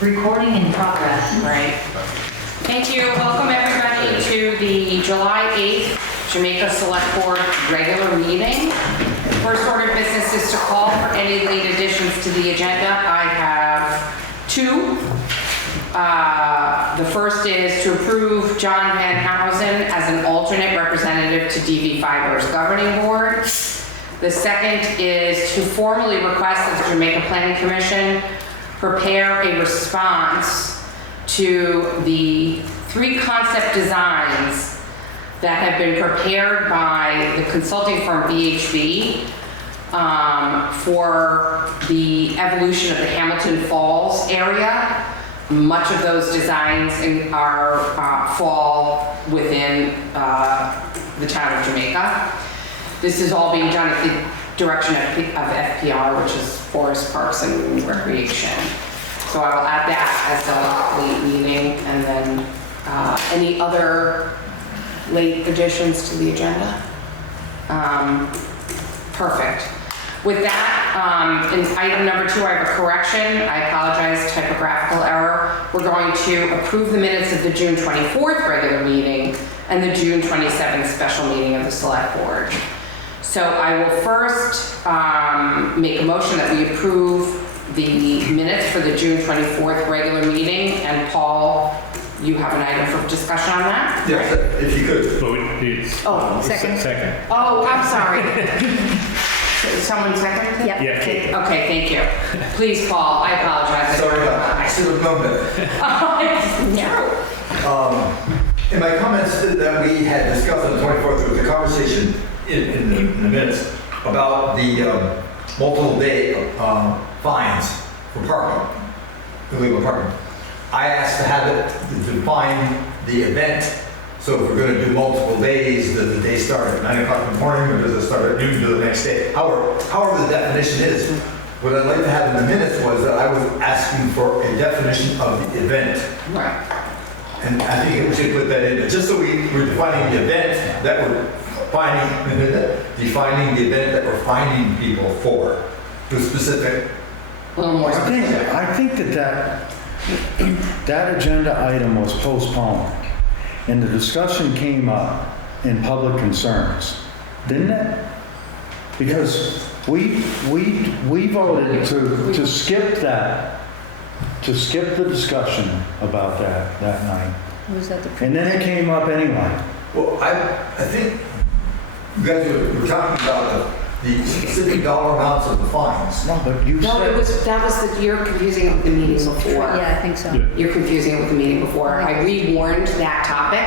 Recording in progress. Right. Thank you. Welcome everybody to the July 8th Jamaica Selectboard regular meeting. First order of business is to call for any late additions to the agenda. I have two. The first is to approve John Van Housen as an alternate representative to DV Fiber's governing board. The second is to formally request that the Jamaica Planning Commission prepare a response to the 3 concept designs that have been prepared by the consulting firm VHB for the evolution of the Hamilton Falls area. Much of those designs fall within the town of Jamaica. This is all being done at the direction of FPR, which is Forest Parks and Recreation. So I will add that as a late meeting, and then any other late additions to the agenda? Perfect. With that, in item number 2, I have a correction. I apologize, typographical error. We're going to approve the minutes of the June 24th regular meeting and the June 27th special meeting of the Select Board. So I will first make a motion that we approve the minutes for the June 24th regular meeting. And Paul, you have an item for discussion on that? Yes, if you could. Oh, second. Oh, I'm sorry. Someone second? Yep. Yeah. Okay, thank you. Please, Paul, I apologize. Sorry about that. I should have known that. In my comments that we had discussed on the 24th, there was a conversation in the minutes about the multiple day fines for parking, illegal parking. I asked to have it to define the event. So if we're going to do multiple days, does the day start at 9 o'clock in the morning, or does it start at noon to the next day? However the definition is, what I'd like to have in the minutes was that I was asking for a definition of the event. Right. And I think we should put that in, just so we're defining the event that we're defining the event that we're finding people for, to specific. A little more specific. I think that agenda item was postponed, and the discussion came up in public concerns, didn't it? Because we voted to skip that, to skip the discussion about that night. Was that the? And then it came up anyway. Well, I think you guys were talking about the specific dollar amounts of the fines. No, but you No, said. you're confusing it with the meeting before. Yeah, I think so. You're confusing it with the meeting before. I rewarned that topic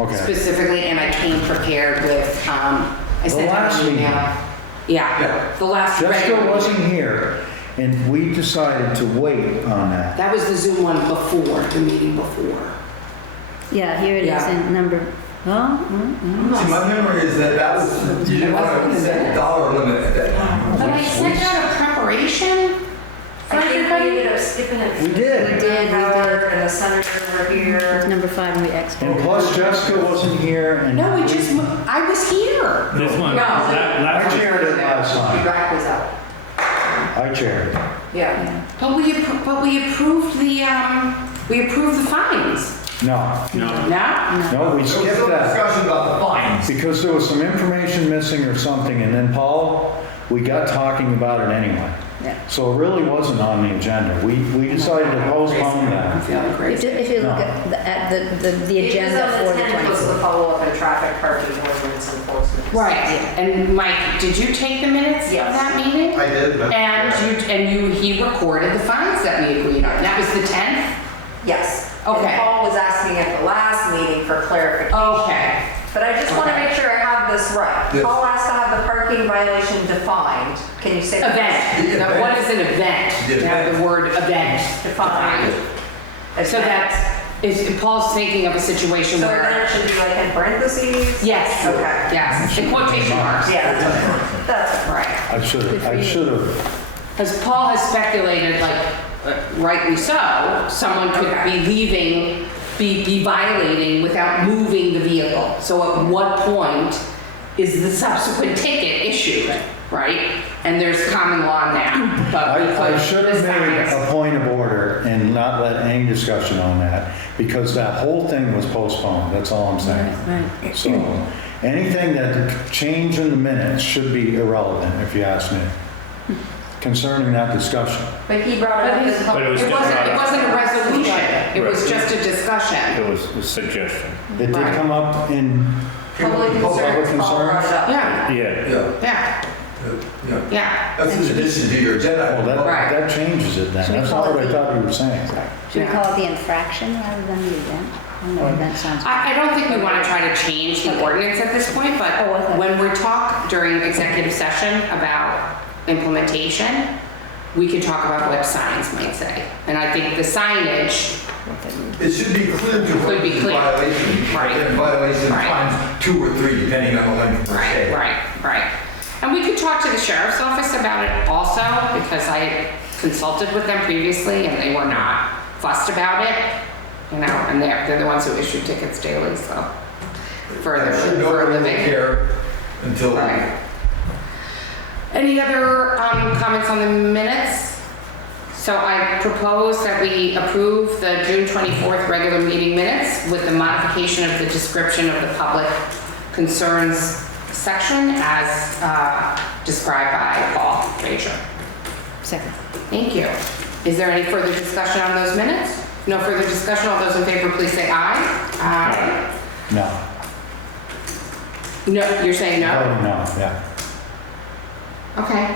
Okay. specifically, and I came prepared with, I sent out last an email. meeting. Yeah, the last Jessica regular wasn't meeting. here, and we decided to wait on that. That was the Zoom one before, the meeting before. Yeah, here it is Yeah. in number, See, my memory is that was, you didn't want to set a dollar limit at that time. But I sent out a preparation for I think we everybody. ended up skipping it. We did. We did. Howard and the senator were it's here. number 5 and we And exported. plus Jessica wasn't here, and No, I was here. This one. No. I chaired it last time. Rack was out. I chaired it. Yeah. But we approved the fines. No, No? no, we There was skipped some that discussion about the fines. because there was some information missing or something, and then Paul, we got talking about it anyway. Yeah. So it really wasn't on the agenda. We decided to postpone I'm that. feeling If crazy. you look at the agenda for the 10 was the 24th. follow-up in traffic parking ordinance enforcement. Right, and Mike, did you take the minutes of Yes. that meeting? I did, but. He recorded the fines that we agreed on. That was the 10th? Yes. Okay. And Paul was asking at the last meeting for clarification. Okay. But I just want to Okay. make sure I have this right. Yes. Paul asked to have the parking violation defined. Can you say? that? Event. Now, what is an event? The You have event. the word event Defined. So Paul's thinking of a situation So where, then it should be like in parentheses? yes, Okay. yes, in quotation marks. Yeah, that's Right. I should have, Because Paul has speculated, rightly so, someone could be violating without moving the vehicle. So at what point is the subsequent ticket issued, right? And there's common law now, but I because should have this made time a point of order and not let any discussion on that because that whole thing was postponed. That's all I'm saying. Right. So anything that change in the minutes should be irrelevant, if you ask me, concerning that discussion. But he brought it up as But it was It just wasn't a resolution, it was Right. just a discussion. It was a suggestion. It did Right. come up in, public concerns. Paul brought it up. Yeah, Yeah. Yeah, yeah, yeah. yeah. That's in addition to your agenda. well, that, Right. that changes it then. Should we That's call not it what I the- thought you were saying. Should we Yeah. call it the infraction rather than the event? I don't know, event sounds. I don't think we want to try to change the ordinance at this point, but Oh, okay. when we talk during executive session about implementation, we can talk about what signs might say. And I think the signage, It should be clear to what Could be the clear. violation. Right. And violation Right. times 2 or 3, depending on the length of the stay. right. And we could talk to the sheriff's office about it also, because I consulted with them previously and they were not fussed about it. You know, and they're the ones who issue tickets daily, so, for That should a go over the living. care until. Right. Any other comments on the minutes? So I propose that we approve the June 24th regular meeting minutes with the modification of the description of the public concerns section as described by Paul Frazier. Second. Thank you. Is there any further discussion on those minutes? No further discussion. All those in favor, please say aye. Aye. No. No, you're saying no? Oh, no, yeah. Okay,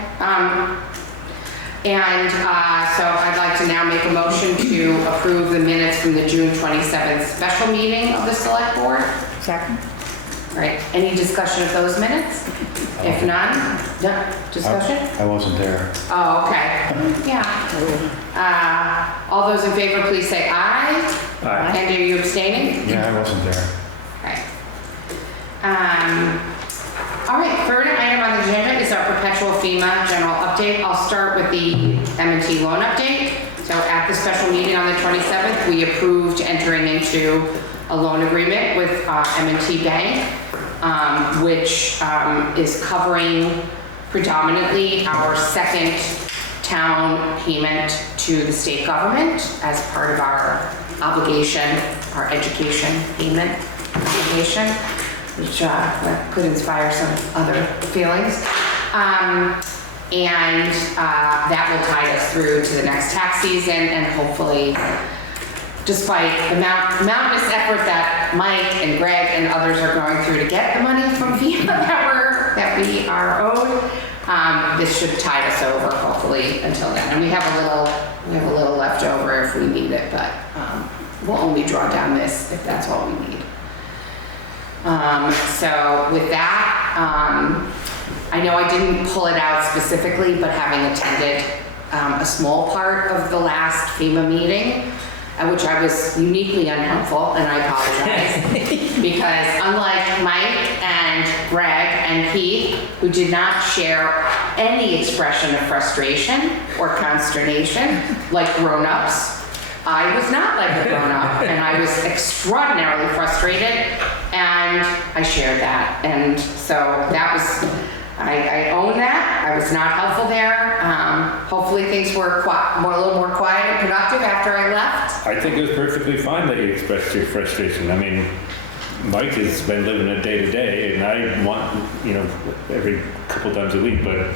so I'd like to now make a motion to approve the minutes from the June 27th special meeting of the select board. Second. Right, any discussion of those minutes? If none, no, discussion? I wasn't there. Oh, okay, yeah. All those in favor, please say aye. Aye. And are you abstaining? Yeah, I wasn't there. Okay. All right, third item on the agenda is our perpetual FEMA general update. I'll start with the M&T loan update. So at the special meeting on the 27th, we approved entering into a loan agreement with M&T Bank, which is covering predominantly our second town payment to the state government as part of our obligation, our education payment obligation, which could inspire some other feelings. That will tide us through to the next tax season and hopefully, despite the mountainous effort that Mike and Greg and others are going through to get the money from FEMA that we are owed, this should tide us over hopefully until then. And we have a little left over if we need it, but we'll only draw down this if that's all we need. So with that, I know I didn't pull it out specifically, but having attended a small part of the last FEMA meeting, at which I was uniquely unhelpful, and I apologize, because unlike Mike and Greg and Keith, who did not share any expression of frustration or consternation like grown-ups, I was not like a grown-up, and I was extraordinarily frustrated, and I shared that. And so that was, I own that. I was not helpful there. Hopefully things were a little more quiet and productive after I left. I think it was perfectly fine that you expressed your frustration. I mean, Mike has been living it day to day, and I want, every couple times a week, but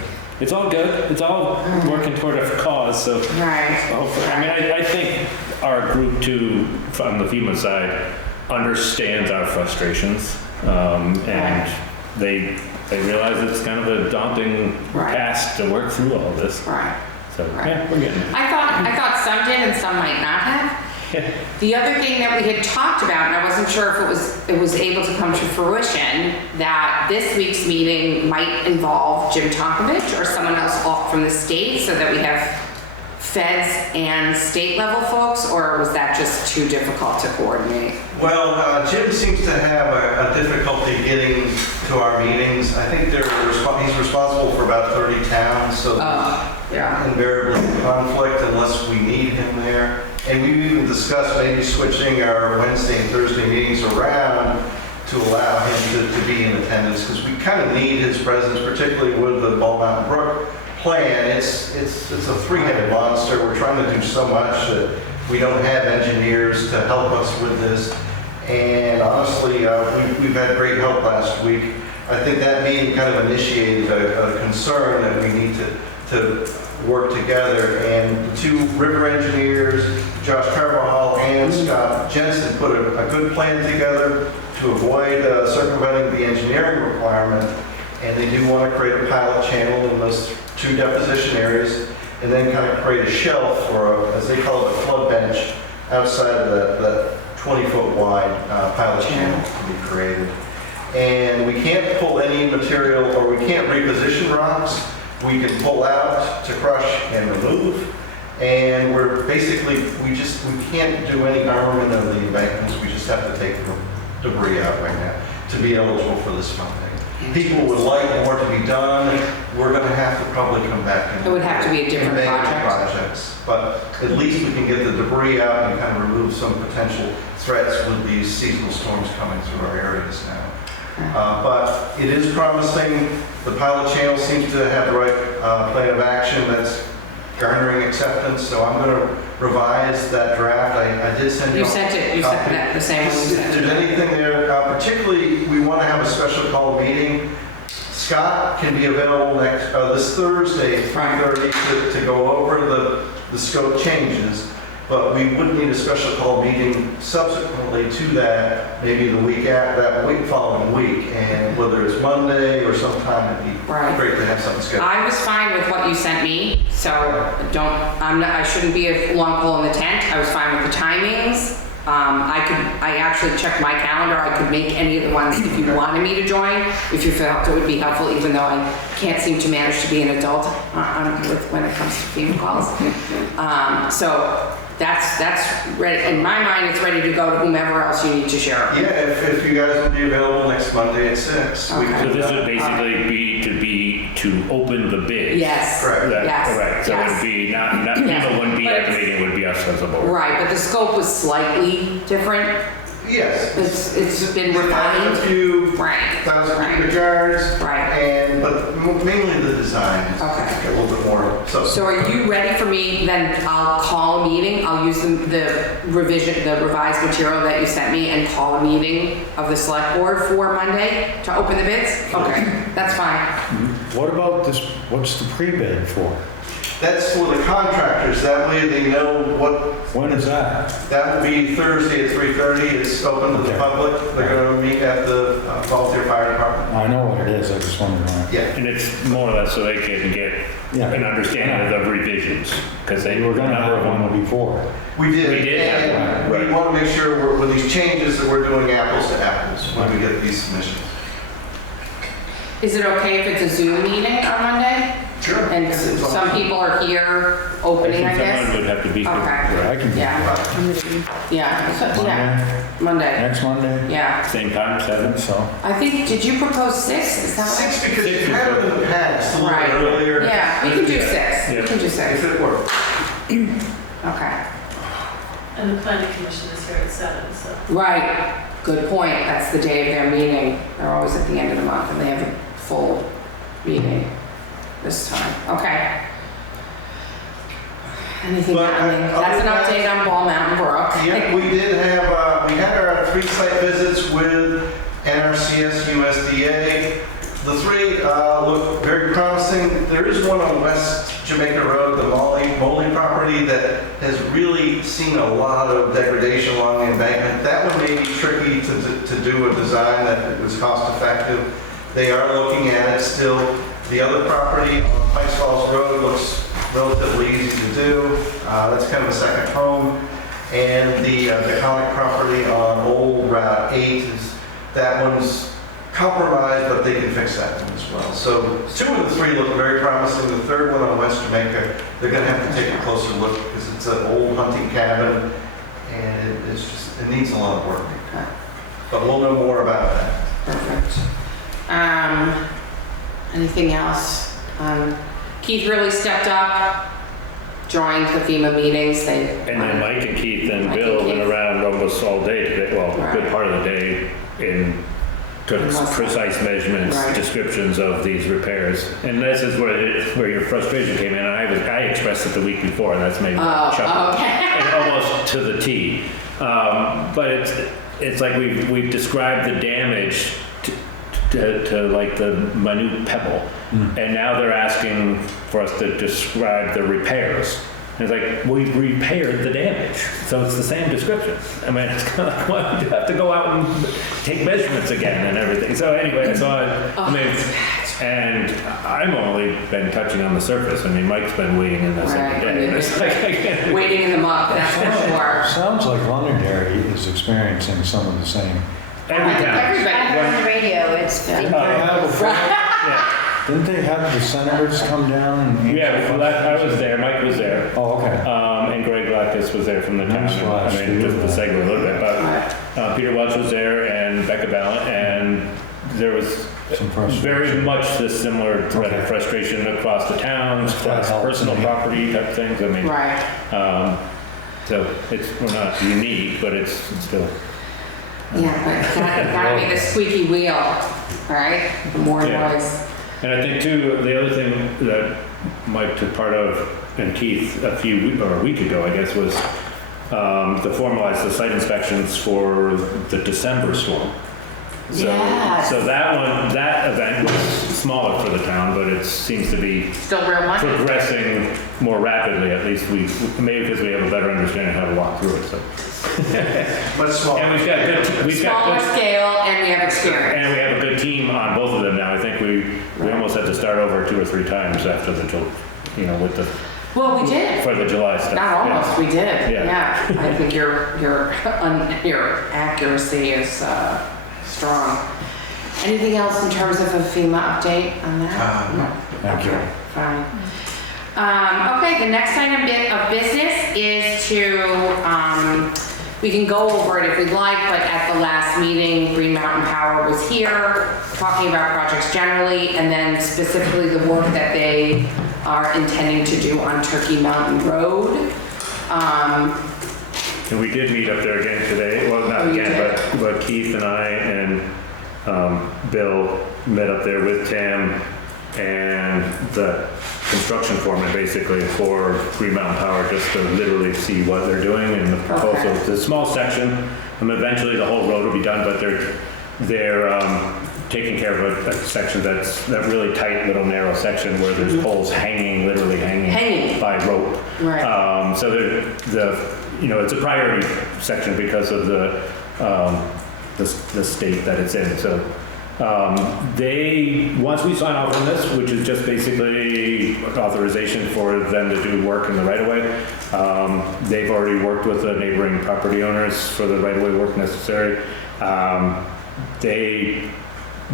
it's all good. It's all working toward a cause, so. Right. Hopefully, I think our group too, on the FEMA side, understands our frustrations, and they realize it's kind of a daunting Right. task to work through all this. Right. So, Right. yeah, we're getting it. I thought some did and some might not have. The other thing that we had talked about, and I wasn't sure if it was able to come to fruition, that this week's meeting might involve Jim Tonkovich or someone else off from the state, so that we have feds and state level folks, or was that just too difficult to coordinate? Well, Jim seems to have a difficulty getting to our meetings. I think he's responsible for about 30 towns, so Yeah. invariably conflict unless we need him there. And we've even discussed maybe switching our Wednesday and Thursday meetings around to allow him to be in attendance, because we kind of need his presence, particularly with the Bald Mountain Brook plan. It's a three-headed monster. We're trying to do so much that We don't have engineers to help us with this. And honestly, we've had great help last week. I think that meeting kind of initiated a concern that we need to work together. And the two river engineers, Josh Carvajal and Scott Jensen, put a good plan together to avoid circumventing the engineering requirement. And they do want to create a pilot channel in those two deposition areas, and then kind of create a shelf or, as they call it, a flood bench outside of the 20-foot wide pilot channel to be created. And we can't pull any material, or we can't reposition rocks. We can pull out to crush and remove. And we're basically, we can't do any armament of the embankments. We just have to take the debris out right now to be eligible for this funding. People would like more to be done. We're going to have to probably come back and It would have to be a different embankment project. projects. But at least we can get the debris out and kind of remove some potential threats with these seasonal storms coming through our areas now. But it is promising. The pilot channel seems to have the right plan of action that's garnering acceptance. So I'm going to revise that draft. I did send You sent it, you sent that the same one you If sent there's it. anything there, particularly, we want to have a special call meeting. Scott can be available this Thursday, 3:30, to go over the scope changes. But we would need a special call meeting subsequently to that, maybe the week after, that week, following week. And whether it's Monday or sometime, it'd be Right. great to have something scheduled. I was fine with what you sent me, so I shouldn't be a long pole in the tent. I was fine with the timings. I actually checked my calendar. I could make any of the ones if you wanted me to join, if you felt it would be helpful, even though I can't seem to manage to be an adult when it comes to FEMA calls. So that's ready. In my mind, it's ready to go to whomever else you need to share. Yeah, if you guys will be available next Monday at 6. we Okay. can, So this would basically to open the bid. Yes. Correct. Yes. Right, so it Yes. would be not Yes. people wouldn't be But at the it's- meeting, it would be us as a board. Right, but the scope was slightly different. yes. It's been We're adding a refined. few Right. thousand Right. cubic yards. Right. But mainly the design is Okay. a little bit more. So are you ready for me? Then I'll call a meeting. I'll use the revised material that you sent me and call a meeting of the select board for Monday to open the bids? Okay, that's fine. What about this, what's the pre-bid for? That's for the contractors. That way they know what, When is that? that will be Thursday at 3:30. It's open to the Okay. public. They're going to meet at the volunteer fire department. I know what it is, I just wondered when. Yeah. And it's more or less so they can get Yeah. an understanding of the revisions, because they We were gonna have one before. We did. We did have And one, we right. want to make sure with these changes that we're doing apples to apples when we get these submissions. Is it okay if it's a Zoom meeting on Monday? Sure. And some people are here opening, I Someone guess? would have to be here. Okay. Yeah, I can do Yeah, yeah, so- yeah, Monday, Next Monday? yeah. Same time, I 7? think so. I think, did you propose 6? Is that right? 6 because you had it in the past, a little Right. bit earlier. Yeah, we can do 6. We Yeah. can do 6. If it works. Okay. And the planning commission is here at 7, so. Right, good point. That's the day of their meeting. They're always at the end of the month and they have a full meeting this time. Okay. Anything, But, I mean, that's an other than update on Ball Mountain Brook. Yeah, we did have, we had our 3 site visits with NRCS USDA. The 3 look very promising. There is one on West Jamaica Road, the Molly property, that has really seen a lot of degradation along the embankment. That one may be tricky to do a design that was cost effective. They are looking at it still. The other property on Pikes Falls Road looks relatively easy to do. That's kind of a second home. And the Deconic property on Old Route 8 that one's compromised, but they can fix that one as well. So 2 of the 3 look very promising. The third one on West Jamaica, they're going to have to take a closer look because it's an old hunting cabin and it needs a lot of work. Okay. But we'll know more about that. Perfect. Anything else? Keith really stepped up, joined the FEMA meetings. And then Mike and Keith and Mike Bill and went Keith. around almost all day today, well, a good Right. part of the day, and took And what's that? precise measurements, Right. descriptions of these repairs. And this is where your frustration came in. I expressed it the week before, and that's maybe Oh, chuckle. okay. And almost to the T. But it's like we've described the damage to like the minute pebble, and now they're asking for us to describe the repairs. And it's like, we've repaired the damage, so it's the same description. I mean, it's kind of like, well, you have to go out and take measurements again and everything. So anyway, I saw it, and I've only been touching on the surface. I mean, Mike's been wading in this every day. And it's like, I can't- Waiting in the muck, that's for sure. Sounds like Londonderry is experiencing some of the same. every time. I Everybody. heard on the radio, it's. Yeah. Didn't they have the senators come down and? Yeah, well, I was there, Mike was there, Oh, okay. and Greg Lackus was there from the town. Nice flash. I mean, just to segue a little bit, but Peter Welch was there and Becca Ballant, and there was Some frustration. very much this similar thread of frustration across the town, That helps personal me. property type things, I mean. Right. So we're not unique, but it's still. Yeah, but gotta be the squeaky wheel, all right? The more Yeah. noise. And I think too, the other thing that Mike took part of, and Keith, a week ago, I guess, was to formalize the site inspections for the December storm. So, Yes. so that event was smaller for the town, but it seems to be Still real money? progressing more rapidly, at least maybe because we have a better understanding how to walk through it, so. Much smaller. And we've got good, Smaller scale and we have experience. and we have a good team on both of them now. I think we almost had to start over 2 or 3 times after with the, Well, we did. for the July stuff. Not almost, we did. Yeah. Yeah. I think your accuracy is strong. Anything else in terms of a FEMA update on that? No. Thank you. Okay, fine. Okay, the next item of business is to, we can go over it if we'd like, but at the last meeting, Green Mountain Power was here talking about projects generally, and then specifically the work that they are intending to do on Turkey Mountain Road. And we did meet up there again today. Well, not Oh, you again, did? but Keith and I and Bill met up there with Tim and the construction foreman basically for Green Mountain Power, just to literally see what they're doing and the proposal. Okay. It's a small section, and eventually the whole road will be done, but they're taking care of a section that really tight little narrow section where there's poles literally hanging by rope. Right. So it's a priority section because of the state that it's in. So once we sign off on this, which is just basically authorization for them to do work in the right of way, they've already worked with the neighboring property owners for the right of way work necessary. They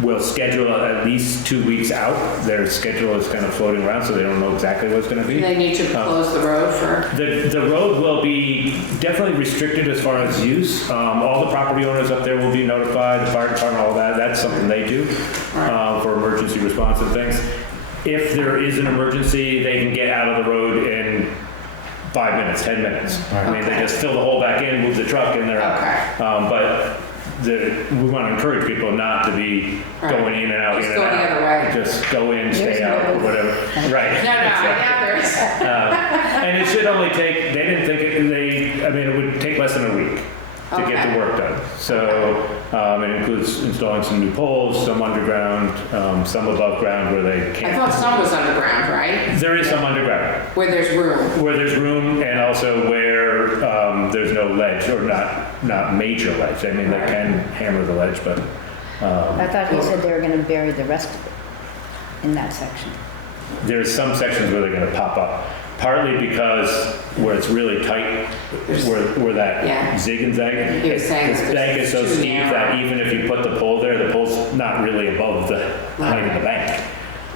will schedule at least 2 weeks out. Their schedule is kind of floating around, so they don't know exactly what it's going to be. Do they need to close the road for? The road will be definitely restricted as far as use. All the property owners up there will be notified, the fire department, all that. That's something they do for emergency response and things. If there is an emergency, they can get out of the road in 5 minutes, 10 minutes. I mean, they just fill the hole back in, move the truck, and they're out. Okay. But we want to encourage people not to be going in and out, Just in go and the out. other way. Just go in, stay There's out, no- or whatever. Right. No, yeah, there's. And it should only take, they didn't think it would take less than a week to get Okay. the work done. So it includes installing some new poles, some underground, some above ground where they I can't. thought some was underground, right? There is some underground, Where there's room. where there's room, and also where there's no ledge, or not major ledge. I mean, they can hammer the ledge, but I thought he said they were gonna bury the rest of it in that section. there's some sections where they're gonna pop up. Partly because where it's really tight, where that Yeah. zig and zag, He was saying the it's bank is so too steep narrow. that even if you put the pole there, the pole's not really above the height of the bank.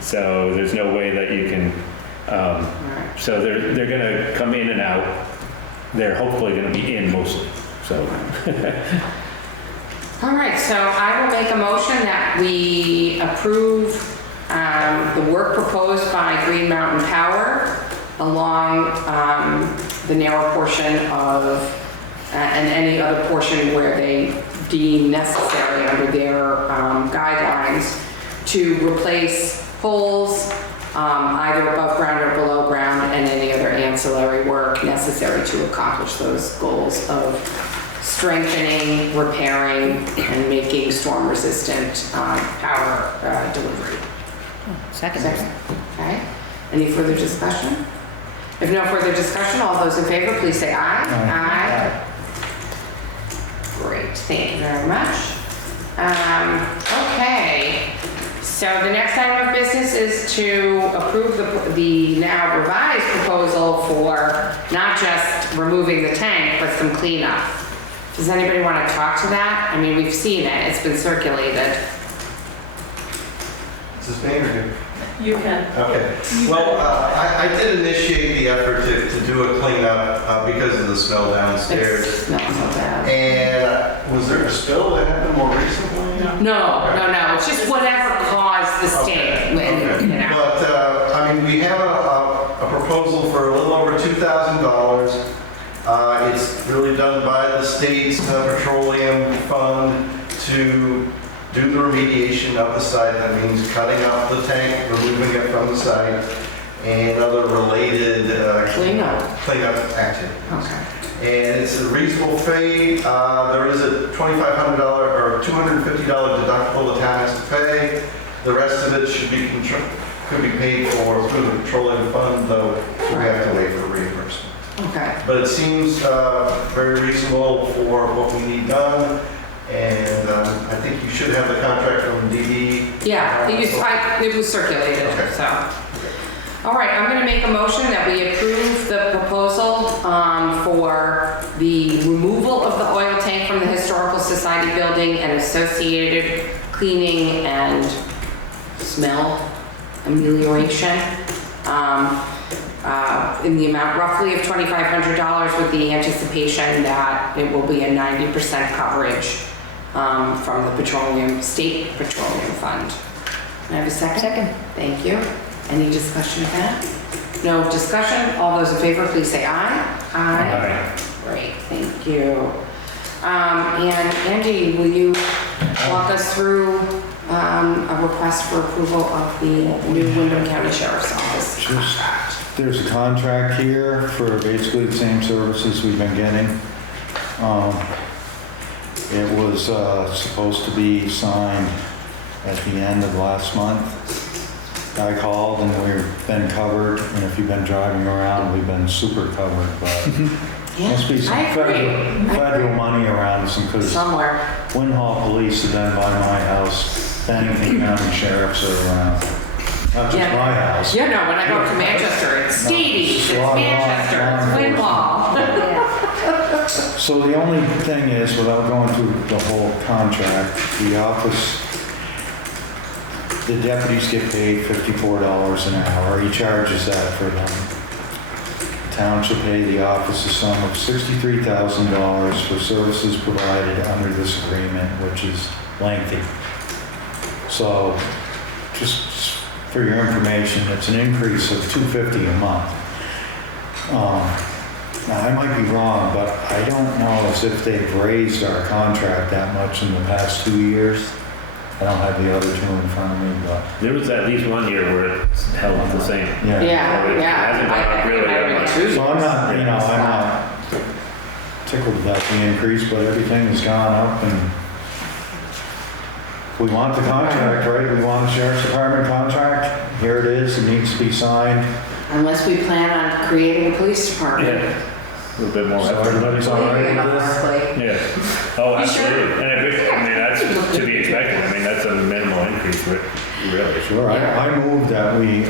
So there's no way that you can, so they're gonna come in and out. They're hopefully gonna be in mostly, so. All right, so I will make a motion that we approve the work proposed by Green Mountain Power along the narrow portion of, and any other portion where they deem necessary under their guidelines to replace poles either above ground or below ground, and any other ancillary work necessary necessary to accomplish those goals of strengthening, repairing, and making storm-resistant power delivery. Second. Okay. Any further discussion? If no further discussion, all those in favor, please say aye. Aye. Great, thank you very much. Okay, so the next item of business is to approve the now revised proposal for not just removing the tank, but some cleanup. Does anybody want to talk to that? I mean, we've seen it, it's been circulated. Is this me or you? You can. Okay. Well, I did initiate the effort to do a cleanup because of the smell downstairs. It's not so bad. And was there a spill that happened more recently? No, it's just whatever caused the stink, you know. But, I mean, we have a proposal for a little over $2,000. It's really done by the state's petroleum fund to do the remediation of the site. That means cutting off the tank, removing it from the site, and other related Cleanup. activity. Okay. And it's a reasonable fee. There is a $2,500 or $250 deductible the town has to pay. The rest of it could be paid for through the petroleum fund, though we have to wait for reimbursement. Okay. But it seems very reasonable for what we need done. And I think you should have the contract from DD. Yeah, it was circulated, Okay. so. All right, I'm gonna make a motion that we approve the proposal for the removal of the oil tank from the Historical Society building and associated cleaning and smell amelioration in the amount roughly of $2,500 with the anticipation that it will be a 90% coverage from the state petroleum fund. Can I have a second? Second. Thank you. Any discussion of that? No discussion? All those in favor, please say aye. Aye. Great, thank you. And Andy, will you walk us through a request for approval of the new Wyndham County Sheriff's Office contract? There's a contract here for basically the same services we've been getting. It was supposed to be signed at the end of last month. I called and we've been covered, and if you've been driving around, we've been super covered, but must be some I agree. federal money around because Somewhere. Winhall Police have been by my house, Bennington County Sheriffs are around. Not just Yeah. my house. Yeah, no, when I go to Manchester, it's Stady, it's Manchester, it's Winhall. Yeah. So the only thing is, without going through the whole contract, the office, the deputies get paid $54 an hour. He charges that for them. Town should pay the office a sum of $63,000 for services provided under this agreement, which is lengthy. So, just for your information, it's an increase of $250 a month. Now, I might be wrong, but I don't know as if they've raised our contract that much in the past 2 years. I don't have the other two in front of me, but There was at least 1 year where it held the same. yeah. Yeah. Hasn't gone up really that much. So I'm not, I'm not tickled about the increase, but everything has gone up and we want the contract, right? We want a sheriff's department contract. Here it is, it needs to be signed. Unless we plan on creating a police department. Yeah. A little bit more. So everybody's all right Maybe with on this? our plate. Yeah. Oh, You sure? absolutely. And I mean, that's to be expected. I mean, that's a minimal increase, but really. Sure, I move that we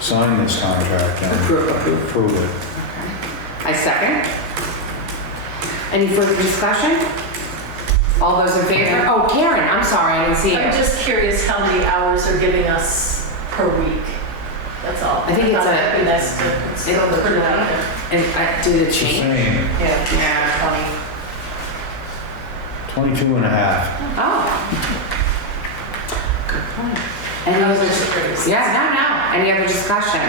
sign this contract and approve it. I second. Any further discussion? All those in favor? Oh, Karen, I'm sorry, I didn't see I'm you. just curious how many hours they're giving us per week. That's all. I think it's thought a- that'd be nice to still put it out there. And did it It's the change? same, Yeah. 22 and a half. Oh. Good point. Any I was other, just curious. yeah, no. Any other discussion?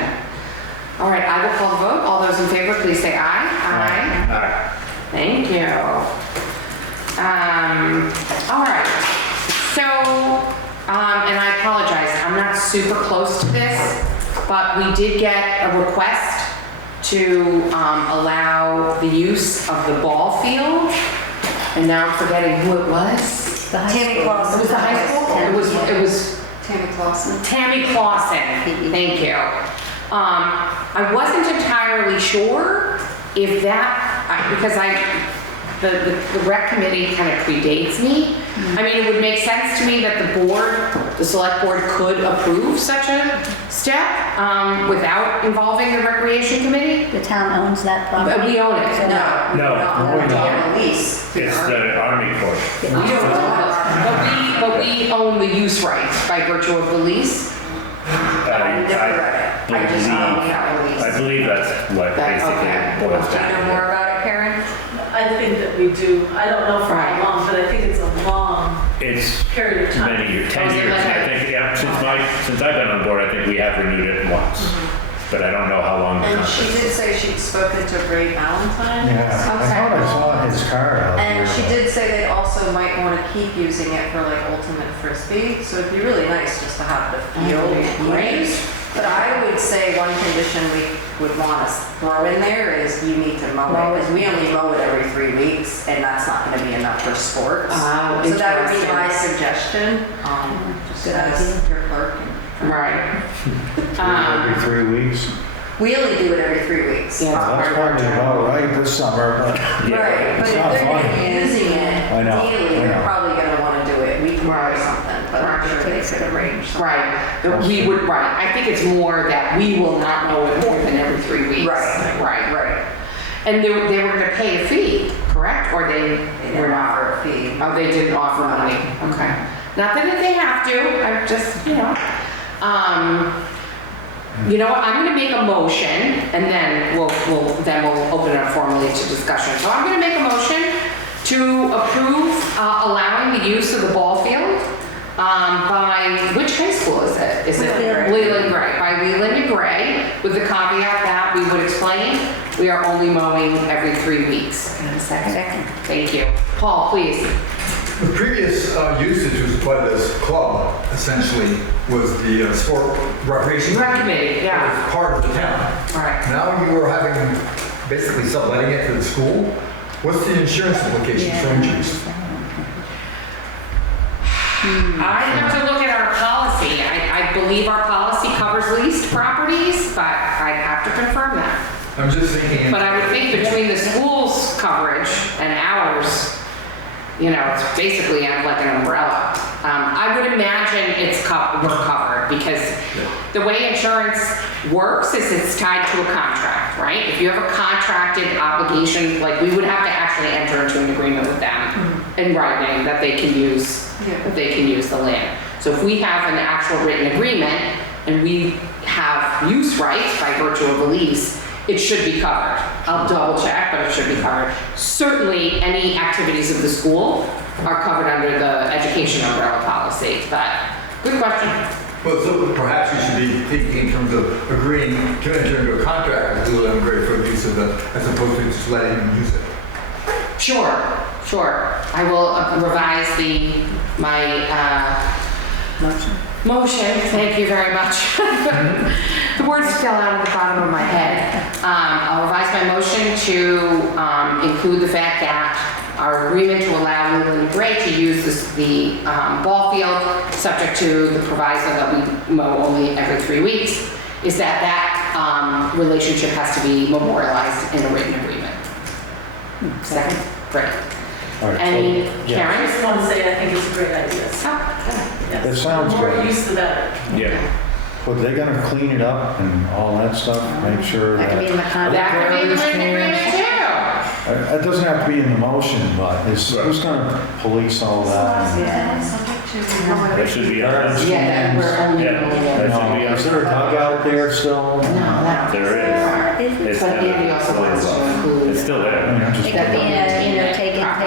All right, I will call the vote. All those in favor, please say aye. Aye. Thank you. All right. So, and I apologize, I'm not super close to this, but we did get a request to allow the use of the ball field, and now I'm forgetting who it was. The high Tammy school. Clausen. It was the high school? It was Tammy Clausen. Tammy Clausen, thank you. I wasn't entirely sure if that, because the rec committee kind of predates me. I mean, it would make sense to me that the select board could approve such a step without involving the recreation committee. The town owns that property? We own it. No. No, we we don't. don't. Lease. It's the Army Corps. We don't own it. But we own the use rights by virtue of the lease. I've never read it. I just know we have a lease. I believe that's what basically okay. it boils Do you know down more to. about it, Karen? I think that we do. I don't know for Right. how long, but I think it's a long It's period of time. many years, Oh, 10 is it years. like And I a- think, yeah, since I've been on board, I think we have renewed it once. But I don't know how long the And she contract. did say she'd spoken to Ray Valentine. Yeah, I thought I saw his car out there. And she did say they also might want to keep using it for like ultimate frisbee, so it'd be really nice just to have the field used. But I would say one condition we would want to throw in there is you need to mow it, because we only mow it every 3 weeks, and that's not going to be enough for sports. Oh, So that would be interesting. my suggestion, just Good as idea. your clerk. Right. Every 3 weeks. We only do it every 3 weeks. Yeah. That's probably about right this summer, but Right, but It's if not they're going to fun. be using it I know, daily, I they're know. probably going to want to do it weekly or Right. something, but I'm sure they could arrange something. Right. That we would, right. I think it's more that we will not mow it more than every 3 weeks. Right. Right. And they were going to pay a fee, correct? Or they They were didn't not? offer a fee. Oh, they didn't offer money. Okay. Not that they have to, I'm just, you know what, I'm gonna make a motion, and then we'll open it up formally to discussion. So I'm gonna make a motion to approve allowing the use of the ball field by, which high school is it? Is it Leland. Leland Gray? By Leland and Gray, with the caveat that we would explain, we are only mowing every 3 weeks. Can I have a second? Second. Thank you. Paul, please. The previous usage was by this club, essentially, was the sport recreation. Rec committee, yeah. It was part of the town. All right. Now you are having, basically subletting it to the school. What's the insurance implications for injuries? I have to look at our policy. I believe our policy covers leased properties, but I'd have to confirm that. I'm just thinking. But I would think between the school's coverage and ours, it's basically like an umbrella. I would imagine we're covered, because the way insurance works is it's tied to a contract, right? If you have a contracted obligation, like we would have to actually enter into an agreement with them in writing that they can use the land. So if we have an actual written agreement and we have use rights by virtue of the lease, it should be covered. I'll double check, but it should be covered. Certainly, any activities of the school are covered under the education umbrella policy, but good question. Well, so perhaps we should be thinking in terms of agreeing to enter into a contract with Leland Gray for the use of as opposed to just letting them use it. Sure. I will revise my motion. Thank you very much. The words fell out of the bottom of my head. I'll revise my motion to include the fact that our agreement to allow Leland Gray to use the ball field, subject to the proviso that we mow only every 3 weeks, is that relationship has to be memorialized in a written agreement. Second? Great. All right, so- Any, yeah. I Karen? just want to say, I think it's a great idea. Oh, Yes. That sounds The more good. use, the better. Yeah. But they're gonna clean it up and all that stuff, make sure That could be in the that. contract. that could be in the written agreement too. It doesn't have to be in the motion, but who's gonna police all that? That should be ours. Yeah, we're only Yeah. mowing That it. should be Is ours. there a dugout there still? No, that. There is. It's But kind of- Andy also wants to include. It's still there. It could be a, take in, take out.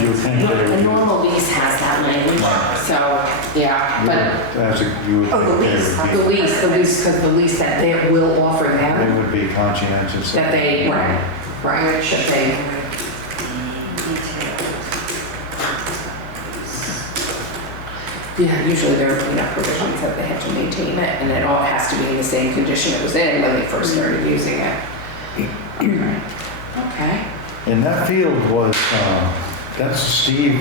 You would think that it A would be. normal lease has that language, so, yeah, but You would think the they lease, because the lease that they will offer would them, be conscientious. that they, right, should they, Yeah, usually there are cleanup provisions that they have to maintain it, and it all has to be in the same condition it was in when they first started using it. Okay. And that field was, that's Steve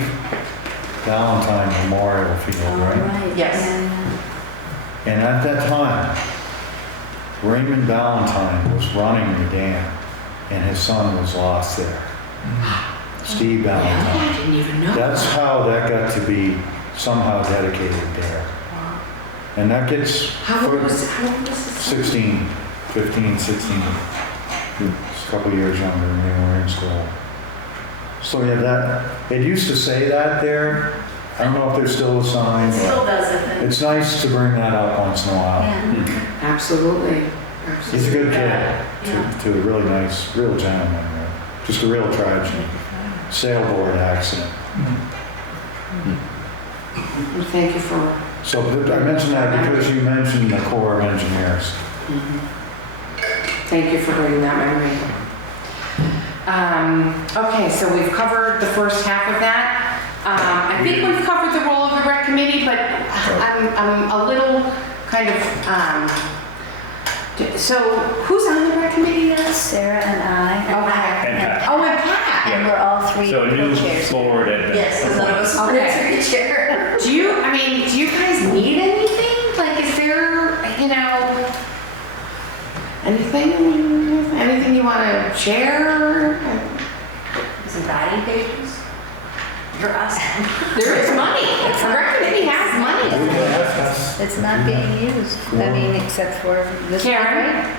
Valentine Memorial Field, right? Right. Yes. Yeah. And at that time, Raymond Valentine was running the dam, and his son was lost there. Steve Valentine. I didn't even know. That's how that got to be somehow dedicated there. And that gets How old was this? 16, 15, 16. It's a couple years younger than they were in school. So yeah, that, it used to say that there. I don't know if there's still a sign. It still but does, I think. it's nice to bring that up once in a while. Yeah. Absolutely. He's a good kid, Yeah. to a really nice, real gentleman. Just a real tragedy. Sailboard accident. Well, thank you for. So I mentioned that because you mentioned the Corps of Engineers. Thank you for bringing that memory. Okay, so we've covered the first half of that. I think we've covered the role of the rec committee, but I'm a little kind of, so who's on the rec committee now? Sarah and I. Okay. And Pat. Oh, and Pat. And we're all three So a new co-chairs. board had been Yes, and none of us Okay. wanted to chair. Do you guys need anything? Like, is there, anything you want to share? Some guiding pages? You're asking. There is money. The rec committee has money. It's not being used, I mean, except for this one, Karen? right?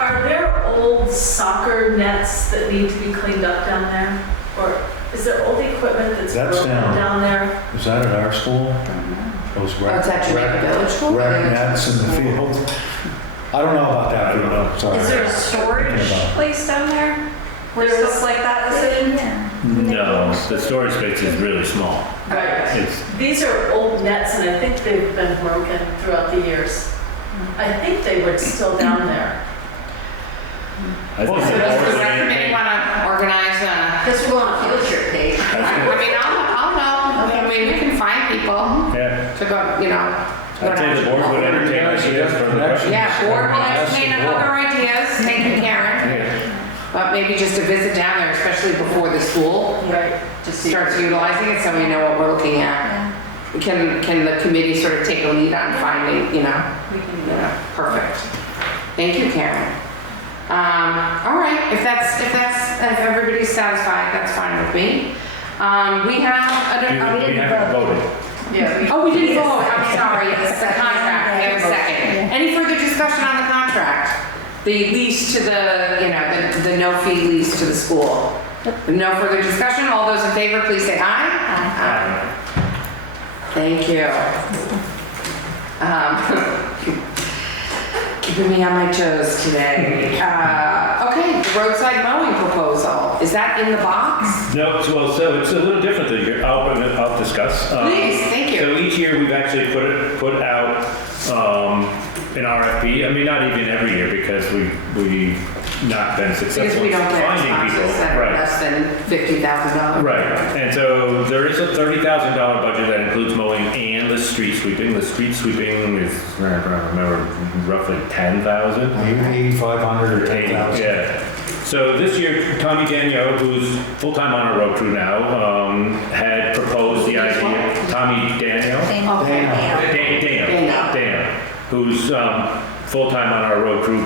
Are there old soccer nets that need to be cleaned up down there? Or is there old equipment that's That's broken down. down there? Is that at our school? Don't know. Those Oh, it's at Jamaica Village School? rec nets in the field? I don't know about that. I don't know. Sorry. Is there a storage place down there where stuff like that is sitting? Yeah. No, the storage space is really small. Right. It's, These are old nets and I think they've been broken throughout the years. I think they were still down there. I think So the does board the would rec committee entertain. want to organize a, Guess we're on a field trip, Kate. I'll know. I mean, we can find people Yeah, to go, I'd say the board would entertain ideas from the rec. Yeah, board will entertain other ideas. Thank you, Karen. Yeah. But maybe just a visit down there, especially before the school Right. starts utilizing it, so we know what we're looking at. Can the committee sort of take a lead on finding, We can do that. perfect. Thank you, Karen. All right, if everybody's satisfied, that's fine with me. We have, We haven't voted. Yeah. oh, we didn't vote, I'm sorry, it's the contract, we have a second. Any further discussion on the contract? The lease to the no-fee lease to the school? No further discussion, all those in favor, please say aye. Aye. Thank you. Keeping me on my toes today. Okay, the roadside mowing proposal, is that in the box? No, so it's a little different than your, I'll discuss. Please, thank you. So each year we've actually put out an RFP. I mean, not even every year because we've not been Because successful we in don't get finding people. responses that are Right. less than $50,000. Right, and so there is a $30,000 budget that includes mowing and the street sweeping. The street sweeping is, I don't remember, roughly 10,000. 8,500 or 10,000. Yeah. So this year, Tommy Daniel, who's full-time on our road crew now, had proposed the idea. Tommy Daniel? Okay. Dana, who's full-time on our road crew.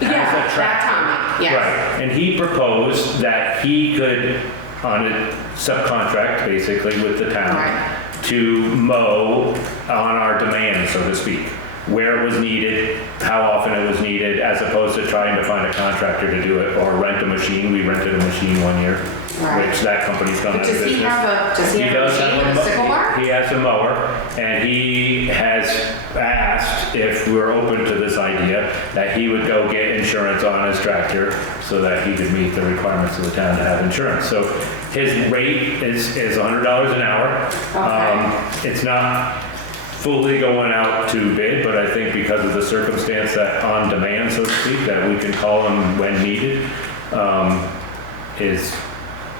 Yeah, has a that tractor. Tommy, yes. Right, and he proposed that he could, on a subcontract, basically, with the town, Right. to mow on our demand, so to speak, where it was needed, how often it was needed, as opposed to trying to find a contractor to do it, or rent a machine. We rented a machine one year, Right. which that company's gone out But of does he business. have a does machine have with a sickle bar? He has a mower, and he has asked if we're open to this idea, that he would go get insurance on his tractor so that he could meet the requirements of the town to have insurance. So his rate is $100 an hour. Okay. It's not fully going out to bid, but I think because of the circumstance that on demand, so to speak, that we can call him when needed, is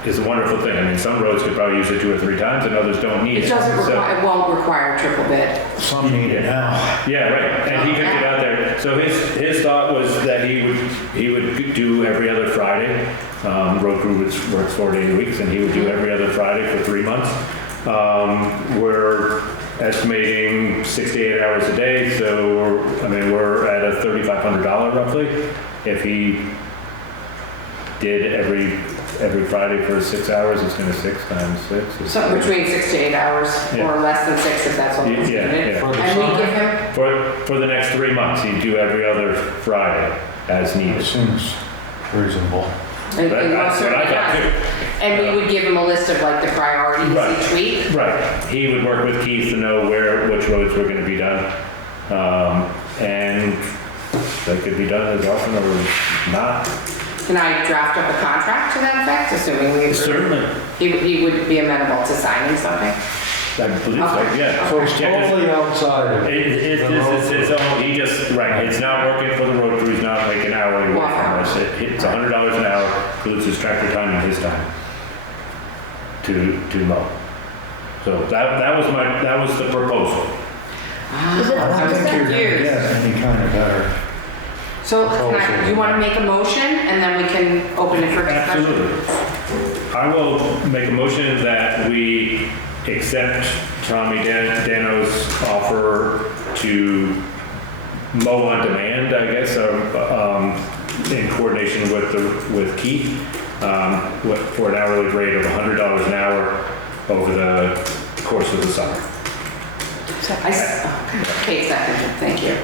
is a wonderful thing. I mean, some roads could probably use it 2 or 3 times and others don't need it. It doesn't So- require, it won't require a triple bid. Some need it now. Yeah, right, and he could get out there. So his thought was that he would do every other Friday. Road crew works 4 days a week, and he would do every other Friday for 3 months. We're estimating 68 hours a day, so we're at a $3,500 roughly. If he did every Friday for 6 hours, it's going to 6 times 6. is- Something between 6 to 8 hours, Yeah. or less than 6 if that's what was Yeah, needed. yeah. And we give him, For the next 3 months, he'd do every other Friday as needed. Seems reasonable. and That's most what I certainly thought does. too. And we would give him a list of like the priorities Right. each week. Right. He would work with Keith to know which roads were going to be done. And they could be done as often or not. Can I draft up a contract to that effect, assuming we approve? Certainly. He would be amenable to signing something? I believe so, Okay. yeah. So it's totally outside of. It's his own, he just, right, it's not working for the road crew, he's not making hourly work from us. It's $100 an hour, includes his tractor time and his time to mow. So that was the proposal. Is it- I don't I was think you're gonna confused. get any kind of better. So do you want to make a motion and then we can open it for discussion? Absolutely. I will make a motion that we accept Tommy Dano's offer to mow on demand, I guess, in coordination with Keith, for an hourly rate of $100 an hour over the course of the summer. Kate seconded, thank you.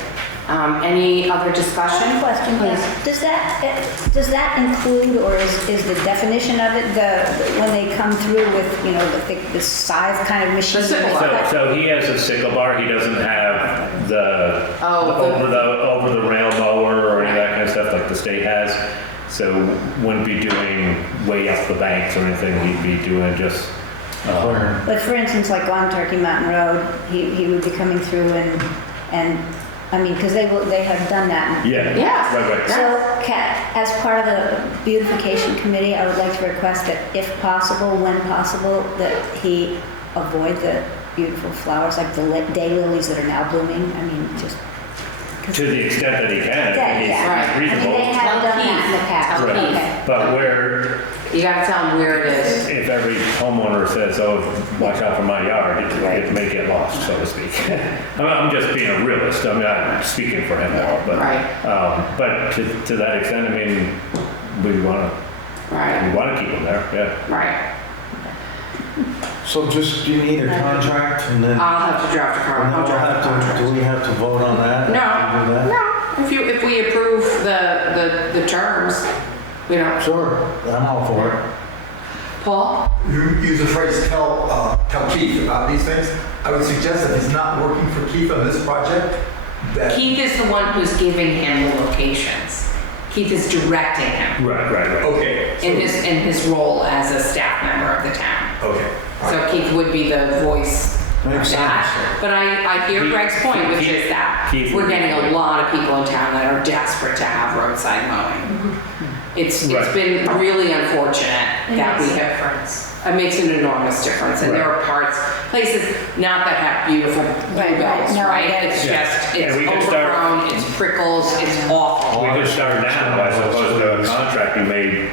Any other discussion? One question, Please. does that include, or is the definition of it, when they come through with, the scythe kind of machine? The sickle bar. So he has a sickle bar, he doesn't have the over the rail mower or any of that kind of stuff like the state has. So wouldn't be doing way up the banks or anything, he'd be doing just, But for instance, like on Turkey Mountain Road, he would be coming through because they have done that. yeah. Yes. Right. So, as part of the beautification committee, I would like to request that if possible, when possible, that he avoid the beautiful flowers, like the daylilies that are now blooming. just. To the extent that he can, Yeah, if yeah. he's reasonable. They have done that in the past. Right. Okay. But where, You gotta tell them where it is. if every homeowner says, oh, watch out for my yard, it may get lost, so to speak. I'm just being a realist, I'm not speaking for him at all, but, Right. but to that extent, we want Right, to keep him there, yeah. right. So just, do you need a contract and then? I'll have to draft a and then we'll contract. have to- Do we have to vote on that? Do No, that? no. If we approve the terms, Sure, I'm all for it. Paul? You use the phrase tell Keith about these things. I would suggest that he's not working for Keith on this project, that Keith is the one who's giving him the locations. Keith is directing him Right. okay. in his role as a staff member of the town. Okay. So Keith would be the voice of Makes that. sense. But I hear Keith- Greg's point, which Keith- is that Keith we're would be getting a great. lot of people in town that are desperate to have roadside mowing. It's Right. been really unfortunate that we have, difference. it makes an enormous difference. And there are places not that have beautiful Right, bluebells, no, I right? get it. It's Yeah. just, And it's we could start- overgrown, it's prickles, it's awful. We could start now, as opposed to a contract